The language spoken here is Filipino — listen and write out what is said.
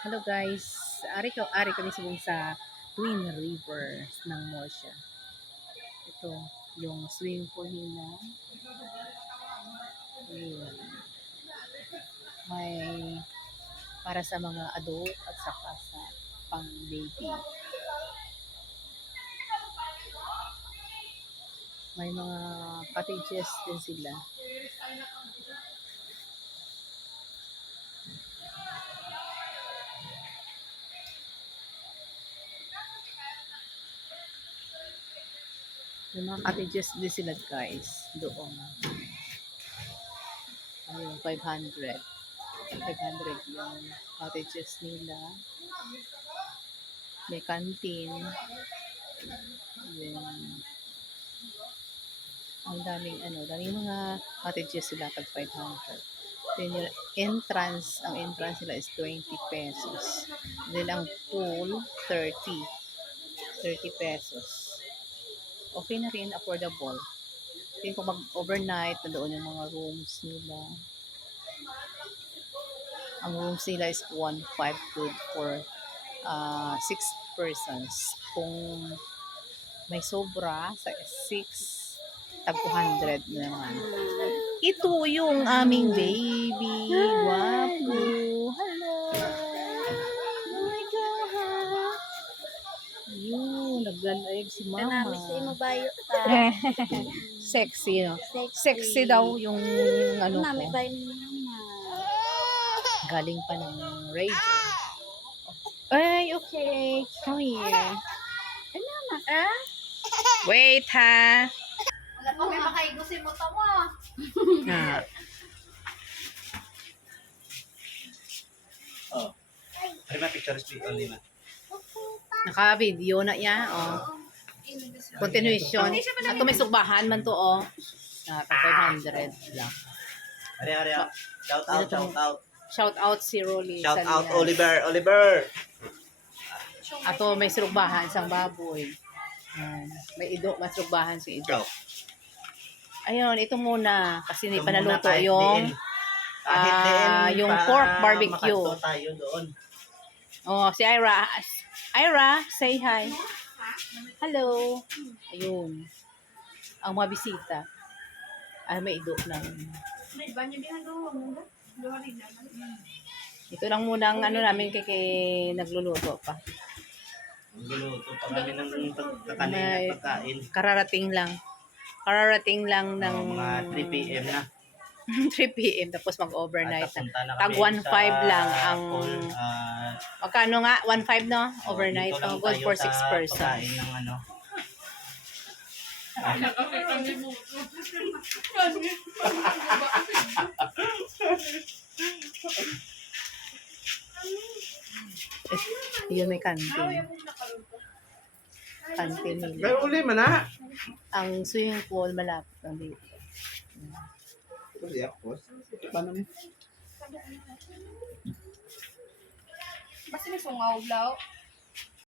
Hello guys, ari kami sa Twin Rivers ng Morsha. Ito, yung swimming pool nila. Ayun. May para sa mga adult at saka sa pang baby. May mga cottages din sila. May mga cottages din sila guys, doon. Ayun, 500. 500 yung cottages nila. May canteen. Then, ang daming mga cottages sila pag 500. Then yung ang entrance nila is 20 pesos. Then ang pool, 30 pesos. Okay na rin, affordable. Then kung mag-overnight, doon yung mga rooms nila. Ang rooms nila is 1.5 good for 6 persons. Kung may sobra, sa 6, tag 200 na naman. Ito yung aming baby. Guwapo. Hello. Oh my God. Yun, naglalayag si mama. Kanami sa imo bayo ta. Sexy, no? Sexy daw yung ano Kanami ko. bayo ni mama. Galing pa ng radio. Ay, okay. Come here. Ay mama ka? Wait, ha? Wala pa may makaigusin mo tamo. Ah. Oh. Ay, pictures only na. Naka-video na yan, oh. Continuation. Ato may sugbahan man to, oh. 500 lang. Ari. Shout out. Shout out si Rolly. Shout out Salinas. Oliver. Ato may sugbahan sang baboy. May sugbahan si Ido. Go. Ayun, ito muna. Kasi hindi pa Ito muna, naluto kahit yung diin. Kahit diin, yung para pork barbecue. makanto tayo doon. Oh, si Ira. Ira, say hi. Hello. Ayun. Ang mga bisita. Ay, may ido lang. Ito lang muna ang namin kay nagluluto pa. Magluluto pa kami ng kanina pagkain. Kararating lang ng Mga 3 p.m. na. 3 p.m. tapos mag-overnight. At papunta na Tag kami 1.5 sa lang ang pool, magkano nga? 1.5 no? Overnight. dito lang Oh, good tayo for 6 sa persons. pagkain ng ano. Yun may canteen. Canteen nila. Pero uli man na. Ang swimming pool malapit lang dito. Uli ako. Paano mo? Basta may sungaw daw.